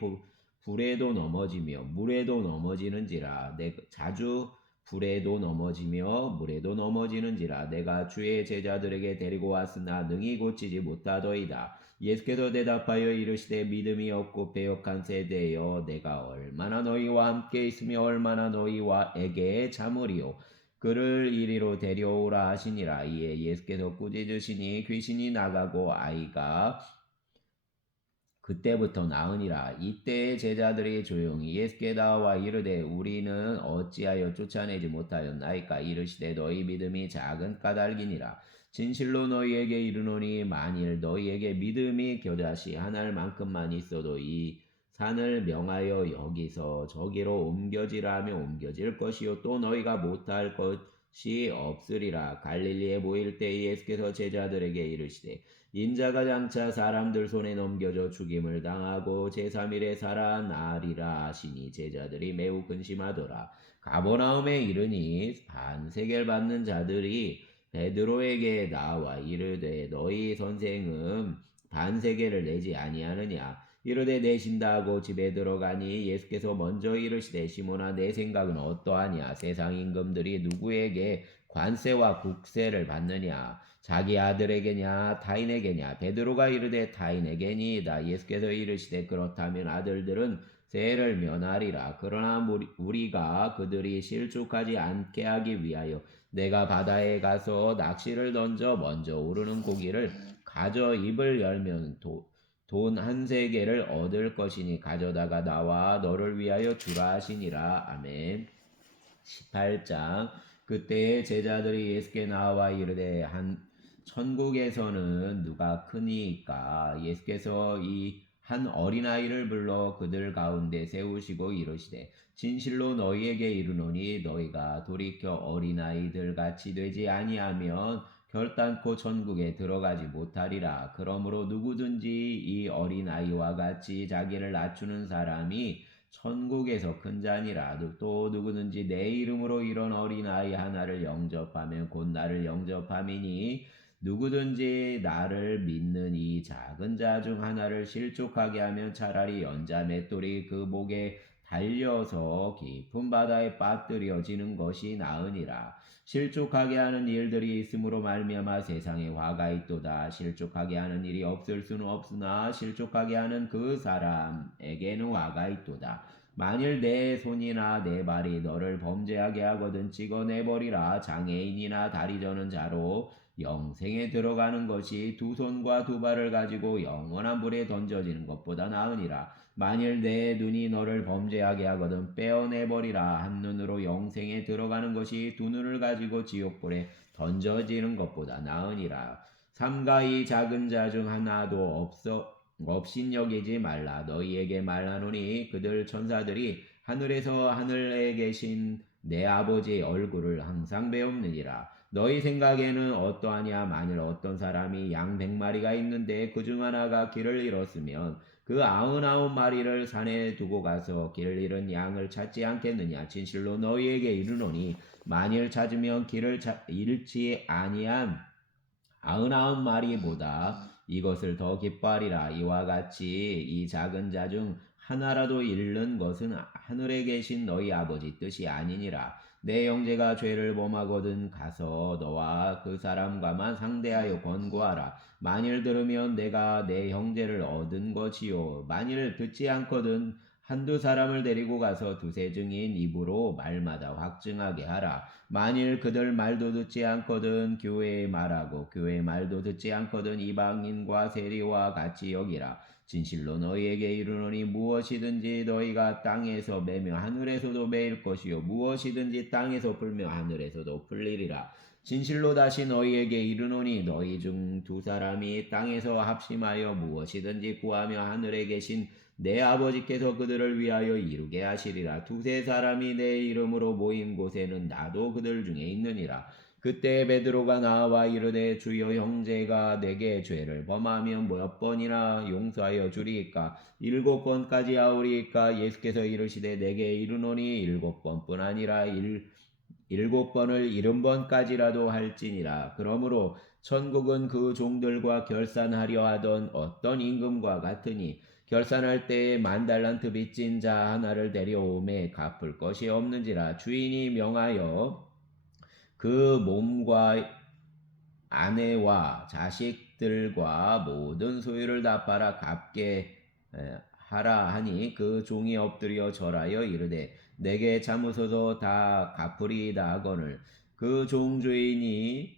불에도 넘어지며 물에도 넘어지는지라. 자주 불에도 넘어지며 물에도 넘어지는지라. 내가 주의 제자들에게 데리고 왔으나 능히 고치지 못하더이다. 예수께서 대답하여 이르시되 믿음이 없고 배역한 세대여 내가 얼마나 너희와 함께 있으며 얼마나 너희와에게 참으리요. 그를 이리로 데려오라 하시니라. 이에 예수께서 꾸짖으시니 귀신이 나가고 아이가 그때부터 나으니라. 이때에 제자들이 조용히 예수께 나와 이르되 우리는 어찌하여 쫓아내지 못하였나이까? 이르시되 너희 믿음이 작은 까닭이니라. 진실로 너희에게 이르노니 만일 너희에게 믿음이 겨자씨 한 알만큼만 있어도 이 산을 명하여 여기서 저기로 옮겨지라 하며 옮겨질 것이요 또 너희가 못할 것이 없으리라. 갈릴리에 모일 때 예수께서 제자들에게 이르시되 인자가 장차 사람들 손에 넘겨져 죽임을 당하고 제3일에 살아나리라 하시니 제자들이 매우 근심하더라. 가버나움에 이르니 반세겔 받는 자들이 베드로에게 나와 이르되 너희 선생은 반세겔을 내지 아니하느냐? 이르되 내신다 하고 집에 들어가니 예수께서 먼저 이르시되 시몬아 내 생각은 어떠하냐? 세상 임금들이 누구에게 관세와 국세를 받느냐? 자기 아들에게냐 타인에게냐? 베드로가 이르되 타인에게니이다. 예수께서 이르시되 그렇다면 아들들은 세를 면하리라. 그러나 우리가 그들이 실족하지 않게 하기 위하여 내가 바다에 가서 낚시를 던져 먼저 오르는 고기를 가져 입을 열면 돈 한 세겔을 얻을 것이니 가져다가 나와 너를 위하여 주라 하시니라. 아멘. 18장 그때에 제자들이 예수께 나와 이르되 천국에서는 누가 크니까? 예수께서 이 한 어린아이를 불러 그들 가운데 세우시고 이르시되 진실로 너희에게 이르노니 너희가 돌이켜 어린아이들 같이 되지 아니하면 결단코 천국에 들어가지 못하리라. 그러므로 누구든지 이 어린아이와 같이 자기를 낮추는 사람이 천국에서 큰 자니라. 또 누구든지 내 이름으로 이런 어린아이 하나를 영접하면 곧 나를 영접함이니 누구든지 나를 믿는 이 작은 자 중 하나를 실족하게 하면 차라리 연자 맷돌이 그 목에 달려서 깊은 바다에 빠뜨려지는 것이 나으니라. 실족하게 하는 일들이 있으므로 말미암아 세상에 화가 있도다. 실족하게 하는 일이 없을 수는 없으나 실족하게 하는 그 사람에게는 화가 있도다. 만일 내 손이나 내 발이 너를 범죄하게 하거든 찍어내버리라. 장애인이나 다리 저는 자로 영생에 들어가는 것이 두 손과 두 발을 가지고 영원한 불에 던져지는 것보다 나으니라. 만일 내 눈이 너를 범죄하게 하거든 빼어내버리라. 한 눈으로 영생에 들어가는 것이 두 눈을 가지고 지옥불에 던져지는 것보다 나으니라. 삼가 이 작은 자 중 하나도 없인 여기지 말라. 너희에게 말하노니 그들 천사들이 하늘에서 하늘에 계신 내 아버지의 얼굴을 항상 배웁느니라. 너희 생각에는 어떠하냐? 만일 어떤 사람이 양 100마리가 있는데 그중 하나가 길을 잃었으면 그 99마리를 산에 두고 가서 길 잃은 양을 찾지 않겠느냐? 진실로 너희에게 이르노니 만일 찾으면 길을 잃지 아니한 99마리보다 이것을 더 기뻐하리라. 이와 같이 이 작은 자 중 하나라도 잃는 것은 하늘에 계신 너희 아버지 뜻이 아니니라. 내 형제가 죄를 범하거든 가서 너와 그 사람과만 상대하여 권고하라. 만일 들으면 내가 내 형제를 얻은 것이요. 만일 듣지 않거든 한두 사람을 데리고 가서 두세 증인 입으로 말마다 확증하게 하라. 만일 그들 말도 듣지 않거든 교회에 말하고 교회 말도 듣지 않거든 이방인과 세리와 같이 여기라. 진실로 너희에게 이르노니 무엇이든지 너희가 땅에서 매며 하늘에서도 매일 것이요 무엇이든지 땅에서 풀며 하늘에서도 풀리리라. 진실로 다시 너희에게 이르노니 너희 중 두 사람이 땅에서 합심하여 무엇이든지 구하며 하늘에 계신 내 아버지께서 그들을 위하여 이루게 하시리라. 두세 사람이 내 이름으로 모인 곳에는 나도 그들 중에 있느니라. 그때 베드로가 나와 이르되 주여 형제가 내게 죄를 범하면 몇 번이나 용서하여 주리이까? 7번까지 하오리이까? 예수께서 이르시되 내게 이르노니 7번뿐 아니라 7번을 70번까지라도 할지니라. 그러므로 천국은 그 종들과 결산하려 하던 어떤 임금과 같으니 결산할 때에 10,000달란트 빚진 자 하나를 데려오매 갚을 것이 없는지라. 주인이 명하여 그 몸과 아내와 자식들과 모든 소유를 다 팔아 갚게 하라 하니 그 종이 엎드려 절하여 이르되 내게 참으소서 다 갚으리이다 하거늘 그 종주인이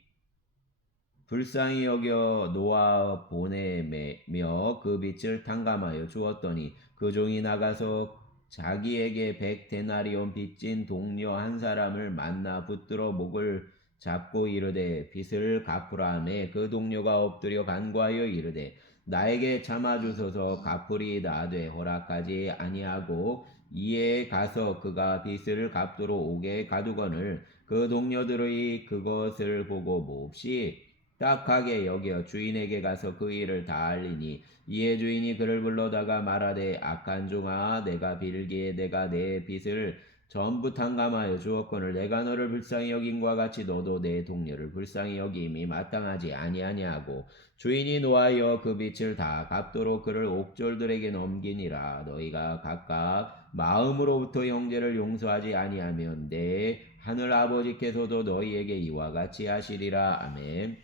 불쌍히 여겨 놓아 보내며 그 빚을 탕감하여 주었더니 그 종이 나가서 자기에게 100데나리온 빚진 동료 한 사람을 만나 붙들어 목을 잡고 이르되 빚을 갚으라 하매 그 동료가 엎드려 간구하여 이르되 나에게 참아주소서 갚으리이다 하되 허락하지 아니하고 이에 가서 그가 빚을 갚도록 오게 가두거늘 그 동료들의 그것을 보고 몹시 딱하게 여겨 주인에게 가서 그 일을 다 알리니 이에 주인이 그를 불러다가 말하되 악한 종아 내가 빌기에 내가 내 빚을 전부 탕감하여 주었거늘 내가 너를 불쌍히 여김과 같이 너도 내 동료를 불쌍히 여김이 마땅하지 아니하냐고 주인이 노하여 그 빚을 다 갚도록 그를 옥졸들에게 넘기니라. 너희가 각각 마음으로부터 형제를 용서하지 아니하면 내 하늘 아버지께서도 너희에게 이와 같이 하시리라. 아멘.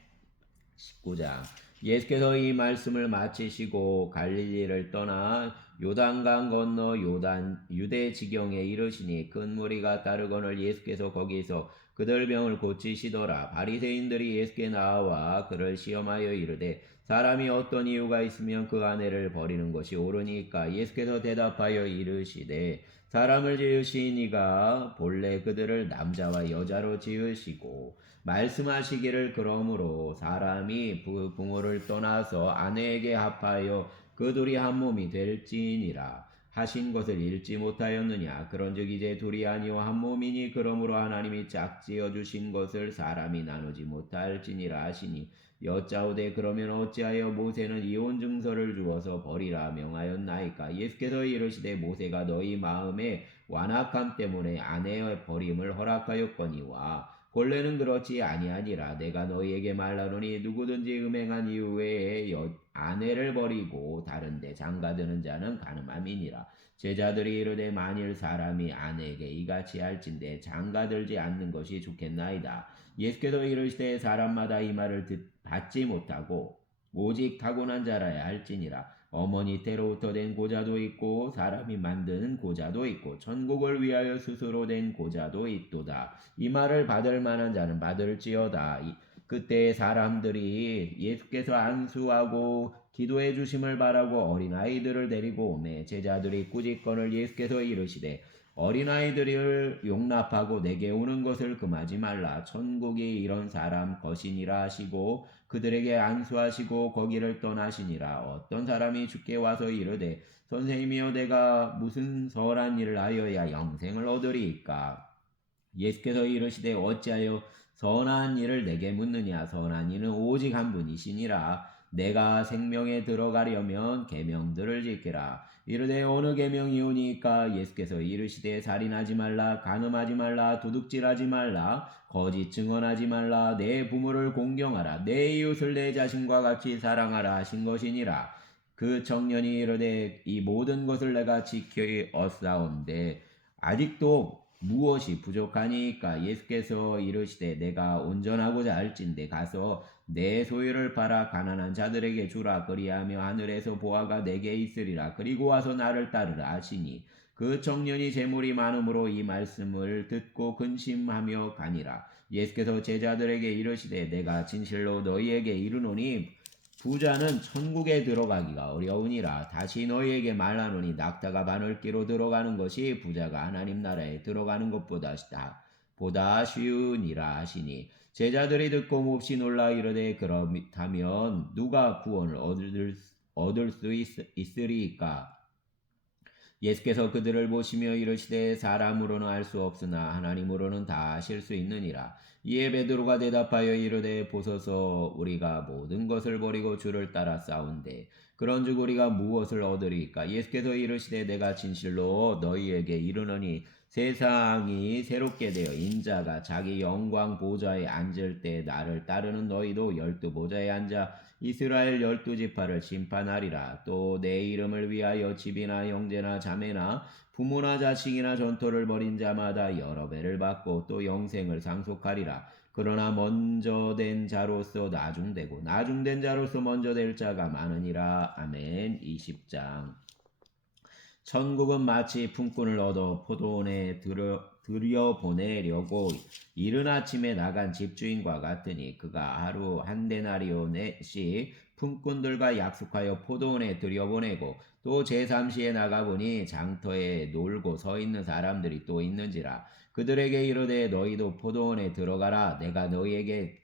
19장 예수께서 이 말씀을 마치시고 갈릴리를 떠나 요단강 건너 유대 지경에 이르시니 큰 무리가 따르거늘 예수께서 거기서 그들 병을 고치시더라. 바리새인들이 예수께 나와 그를 시험하여 이르되 사람이 어떤 이유가 있으면 그 아내를 버리는 것이 옳으니까? 예수께서 대답하여 이르시되 사람을 지으신 이가 본래 그들을 남자와 여자로 지으시고 말씀하시기를 그러므로 사람이 부모를 떠나서 아내에게 합하여 그 둘이 한 몸이 될지니라 하신 것을 읽지 못하였느냐? 그런즉 이제 둘이 아니요 한 몸이니 그러므로 하나님이 짝지어 주신 것을 사람이 나누지 못할지니라 하시니 여짜오되 그러면 어찌하여 모세는 이혼 증서를 주어서 버리라 명하였나이까? 예수께서 이르시되 모세가 너희 마음의 완악함 때문에 아내의 버림을 허락하였거니와 본래는 그렇지 아니하니라. 내가 너희에게 말하노니 누구든지 음행한 이후에 아내를 버리고 다른데 장가드는 자는 가늠함이니라. 제자들이 이르되 만일 사람이 아내에게 이같이 할진대 장가들지 않는 것이 좋겠나이다. 예수께서 이르시되 사람마다 이 말을 받지 못하고 오직 타고난 자라야 할지니라. 어머니 때로부터 된 고자도 있고 사람이 만드는 고자도 있고 천국을 위하여 스스로 된 고자도 있도다. 이 말을 받을 만한 자는 받을지어다. 그때 사람들이 예수께서 안수하고 기도해 주심을 바라고 어린아이들을 데리고 오매 제자들이 꾸짖건을 예수께서 이르시되 어린아이들을 용납하고 내게 오는 것을 금하지 말라. 천국이 이런 사람 것이니라 하시고 그들에게 안수하시고 거기를 떠나시니라. 어떤 사람이 주께 와서 이르되 선생님이여 내가 무슨 선한 일을 하여야 영생을 얻으리이까. 예수께서 이르시되 어찌하여 선한 일을 내게 묻느냐. 선한 이는 오직 한 분이시니라. 내가 생명에 들어가려면 계명들을 지키라. 이르되 어느 계명이오니까. 예수께서 이르시되 살인하지 말라, 간음하지 말라, 도둑질하지 말라, 거짓 증언하지 말라, 내 부모를 공경하라, 내 이웃을 내 자신과 같이 사랑하라 하신 것이니라. 그 청년이 이르되 이 모든 것을 내가 지키었사온데 아직도 무엇이 부족하니까. 예수께서 이르시되 내가 온전하고자 할진대 가서 내 소유를 팔아 가난한 자들에게 주라. 그리하며 하늘에서 보화가 내게 있으리라. 그리고 와서 나를 따르라 하시니 그 청년이 재물이 많음으로 이 말씀을 듣고 근심하며 가니라. 예수께서 제자들에게 이르시되 내가 진실로 너희에게 이르노니 부자는 천국에 들어가기가 어려우니라. 다시 너희에게 말하노니 낙타가 바늘기로 들어가는 것이 부자가 하나님 나라에 들어가는 것보다 쉬우니라 하시니 제자들이 듣고 몹시 놀라 이르되 그렇다면 누가 구원을 얻을 수 있으리이까. 예수께서 그들을 보시며 이르시되 사람으로는 알 수 없으나 하나님으로는 다 아실 수 있느니라. 이에 베드로가 대답하여 이르되 보소서 우리가 모든 것을 버리고 주를 따라 싸운데 그런즉 우리가 무엇을 얻으리까. 예수께서 이르시되 내가 진실로 너희에게 이르노니 세상이 새롭게 되어 인자가 자기 영광 보좌에 앉을 때 나를 따르는 너희도 12보좌에 앉아 이스라엘 12지파를 심판하리라. 또 내 이름을 위하여 집이나 형제나 자매나 부모나 자식이나 전토를 벌인 자마다 여러 배를 받고 또 영생을 상속하리라. 그러나 먼저 된 자로서 나중되고 나중된 자로서 먼저 될 자가 많으니라. 아멘. 20장. 천국은 마치 품꾼을 얻어 포도원에 들여보내려고 이른 아침에 나간 집주인과 같으니 그가 하루 한 데나리온씩 품꾼들과 약속하여 포도원에 들여보내고 또 제3시에 나가보니 장터에 놀고 서 있는 사람들이 또 있는지라. 그들에게 이르되 너희도 포도원에 들어가라. 내가 너희에게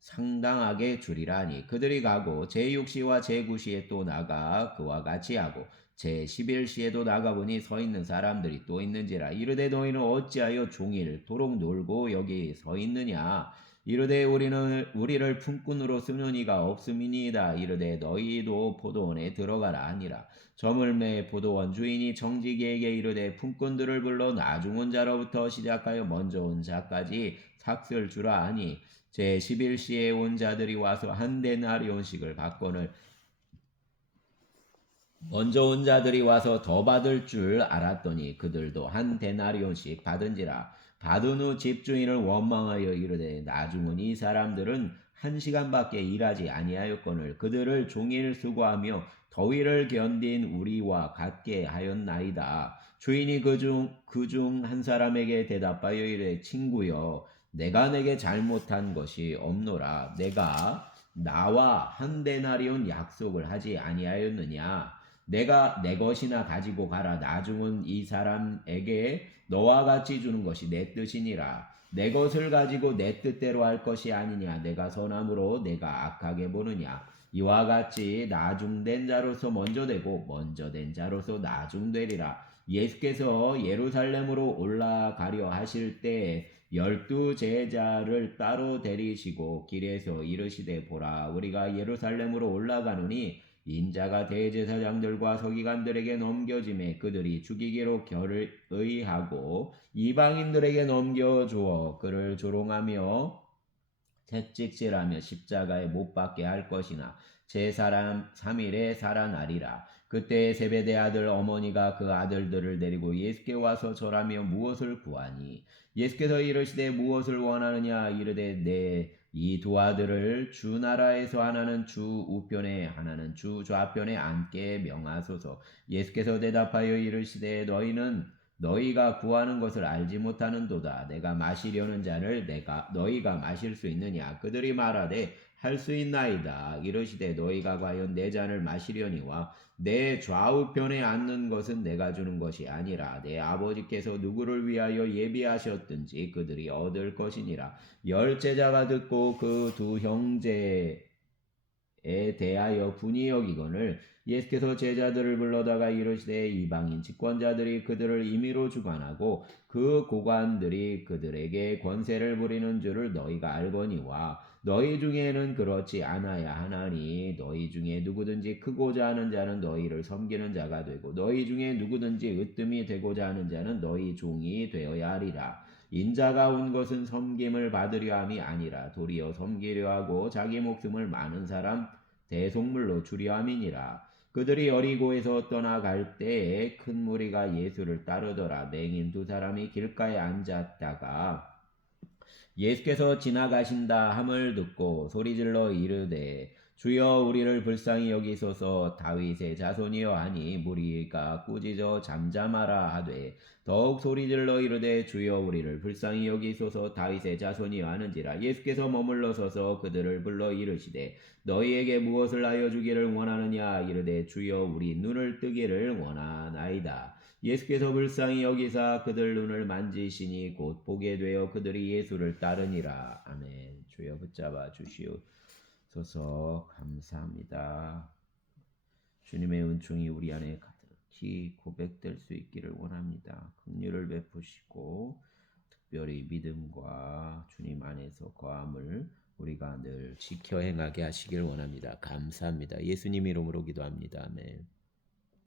상당하게 주리라니. 그들이 가고 제6시와 제9시에 또 나가 그와 같이 하고 제11시에도 나가보니 서 있는 사람들이 또 있는지라. 이르되 너희는 어찌하여 종일토록 놀고 여기 서 있느냐. 이르되 우리를 품꾼으로 쓰는 이가 없음이니이다. 이르되 너희도 포도원에 들어가라 하니라. 저물매 포도원 주인이 청지기에게 이르되 품꾼들을 불러 나중 온 자로부터 시작하여 먼저 온 자까지 삭슬 주라 하니 제11시에 온 자들이 와서 한 데나리온씩을 받거늘 먼저 온 자들이 와서 더 받을 줄 알았더니 그들도 한 데나리온씩 받은지라. 받은 후 집주인을 원망하여 이르되 나중은 이 사람들은 1시간밖에 일하지 아니하였거늘 그들을 종일 수고하며 더위를 견딘 우리와 같게 하였나이다. 주인이 그중 한 사람에게 대답하여 이르되 친구여 내가 내게 잘못한 것이 없노라. 내가 나와 한 데나리온 약속을 하지 아니하였느냐. 내가 내 것이나 가지고 가라. 나중은 이 사람에게 너와 같이 주는 것이 내 뜻이니라. 내 것을 가지고 내 뜻대로 할 것이 아니냐. 내가 선함으로 내가 악하게 보느냐. 이와 같이 나중된 자로서 먼저 되고 먼저 된 자로서 나중되리라. 예수께서 예루살렘으로 올라가려 하실 때 12제자를 따로 데리시고 길에서 이르시되 보라 우리가 예루살렘으로 올라가노니 인자가 대제사장들과 서기관들에게 넘겨짐에 그들이 죽이기로 결의하고 이방인들에게 넘겨주어 그를 조롱하며 채찍질하며 십자가에 못 박게 할 것이나 제3 일에 살아나리라. 그때 세베대 아들 어머니가 그 아들들을 데리고 예수께 와서 절하며 무엇을 구하니 예수께서 이르시되 무엇을 원하느냐 이르되 내 이 두 아들을 주 나라에서 하나는 주 우편에 하나는 주 좌편에 앉게 명하소서. 예수께서 대답하여 이르시되 너희가 구하는 것을 알지 못하는도다. 내가 마시려는 잔을 너희가 마실 수 있느냐? 그들이 말하되 할 수 있나이다. 이르시되 너희가 과연 내 잔을 마시려니와 내 좌우편에 앉는 것은 내가 주는 것이 아니라 내 아버지께서 누구를 위하여 예비하셨든지 그들이 얻을 것이니라. 열 제자가 듣고 그 두 형제에 대하여 분이 여기거늘 예수께서 제자들을 불러다가 이르시되 이방인 집권자들이 그들을 임의로 주관하고 그 고관들이 그들에게 권세를 부리는 줄을 너희가 알거니와 너희 중에는 그렇지 않아야 하나니 너희 중에 누구든지 크고자 하는 자는 너희를 섬기는 자가 되고 너희 중에 누구든지 으뜸이 되고자 하는 자는 너희 종이 되어야 하리라. 인자가 온 것은 섬김을 받으려 함이 아니라 도리어 섬기려 하고 자기 목숨을 많은 사람 대속물로 주려 함이니라. 그들이 여리고에서 떠나갈 때에 큰 무리가 예수를 따르더라. 맹인 두 사람이 길가에 앉았다가 예수께서 지나가신다 함을 듣고 소리질러 이르되 주여 우리를 불쌍히 여기소서. 다윗의 자손이여 하니 무리가 꾸짖어 잠잠하라 하되 더욱 소리질러 이르되 주여 우리를 불쌍히 여기소서. 다윗의 자손이여 하는지라. 예수께서 머물러 서서 그들을 불러 이르시되 너희에게 무엇을 하여 주기를 원하느냐 이르되 주여 우리 눈을 뜨기를 원하나이다. 예수께서 불쌍히 여기사 그들 눈을 만지시니 곧 보게 되어 그들이 예수를 따르니라. 아멘. 주여 붙잡아 주시옵소서. 감사합니다. 주님의 은총이 우리 안에 가득히 고백될 수 있기를 원합니다. 긍휼을 베푸시고 특별히 믿음과 주님 안에서 거함을 우리가 늘 지켜 행하게 하시길 원합니다. 감사합니다. 예수님 이름으로 기도합니다. 아멘.